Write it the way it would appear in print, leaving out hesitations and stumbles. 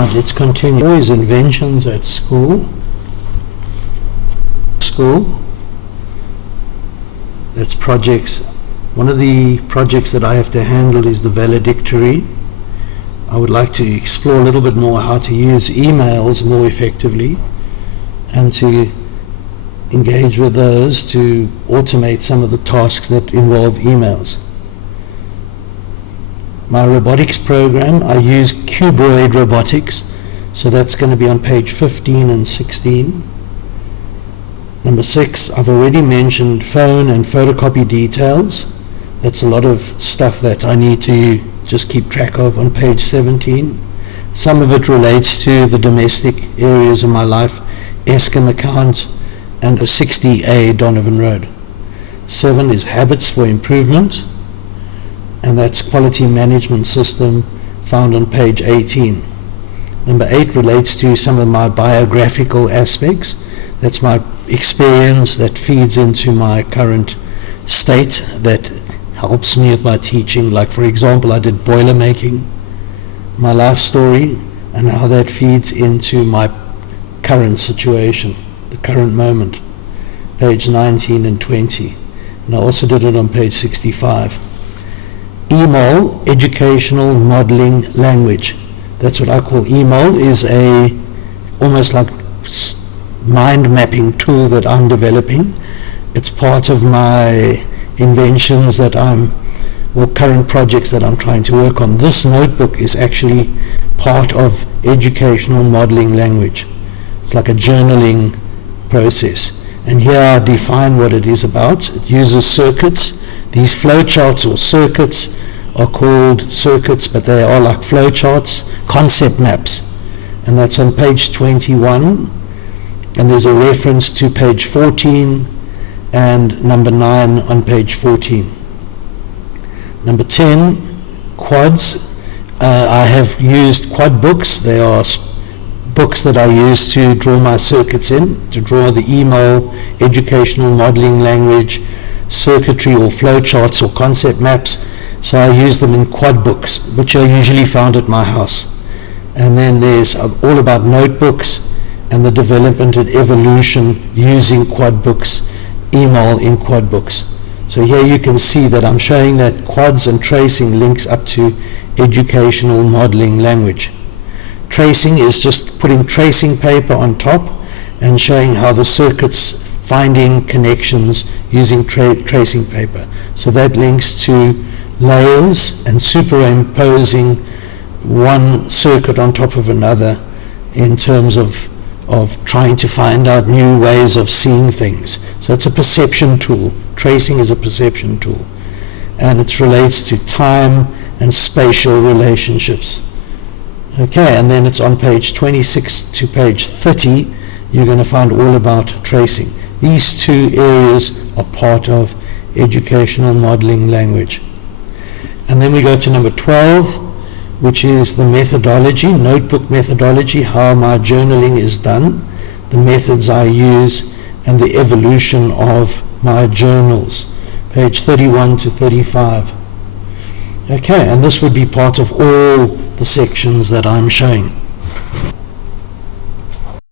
Right, let's continue. Always inventions at school. That's projects. One of the projects that I have to handle is the valedictory. I would like to explore a little bit more how to use emails more effectively and to engage with those to automate some of the tasks that involve emails. My robotics program, I use cuboid robotics, so that's going to be on page 15 and 16. Number 6, I've already mentioned phone and photocopy details. That's a lot of stuff that I need to just keep track of on page 17. Some of it relates to the domestic areas of my life, Eskom account, and a 60A Donovan Road. 7 is habits for improvement, and that's quality management system found on page 18. Number 8 relates to some of my biographical aspects. That's my experience that feeds into my current state that helps me with my teaching. Like, for example, I did boiler making, my life story, and how that feeds into my current situation, the current moment, page 19 and 20. And I also did it on page 65. EMOL, Educational Modeling Language. That's what I call EMOL, is a almost like mind mapping tool that I'm developing. It's part of my inventions that current projects that I'm trying to work on. This notebook is actually part of educational modeling language. It's like a journaling process. And here I define what it is about. It uses circuits. These flowcharts or circuits are called circuits, but they are like flowcharts, concept maps. And that's on page 21. And there's a reference to page 14 and number 9 on page 14. Number 10, quads. I have used quad books. They are books that I use to draw my circuits in, to draw the EMO, educational modeling language, circuitry or flowcharts or concept maps. So I use them in quad books, which are usually found at my house. And then there's all about notebooks and the development and evolution using quad books, EMOL in quad books. So here you can see that I'm showing that quads and tracing links up to educational modeling language. Tracing is just putting tracing paper on top and showing how the circuits finding connections using tracing paper. So that links to layers and superimposing one circuit on top of another in terms of trying to find out new ways of seeing things. So it's a perception tool. Tracing is a perception tool. And it relates to time and spatial relationships. Okay, and then it's on page 26 to page 30, you're going to find all about tracing. These two areas are part of educational modeling language. And then we go to number 12, which is the methodology, notebook methodology, how my journaling is done, the methods I use, and the evolution of my journals, page 31 to 35. Okay, and this would be part of all the sections that I'm showing.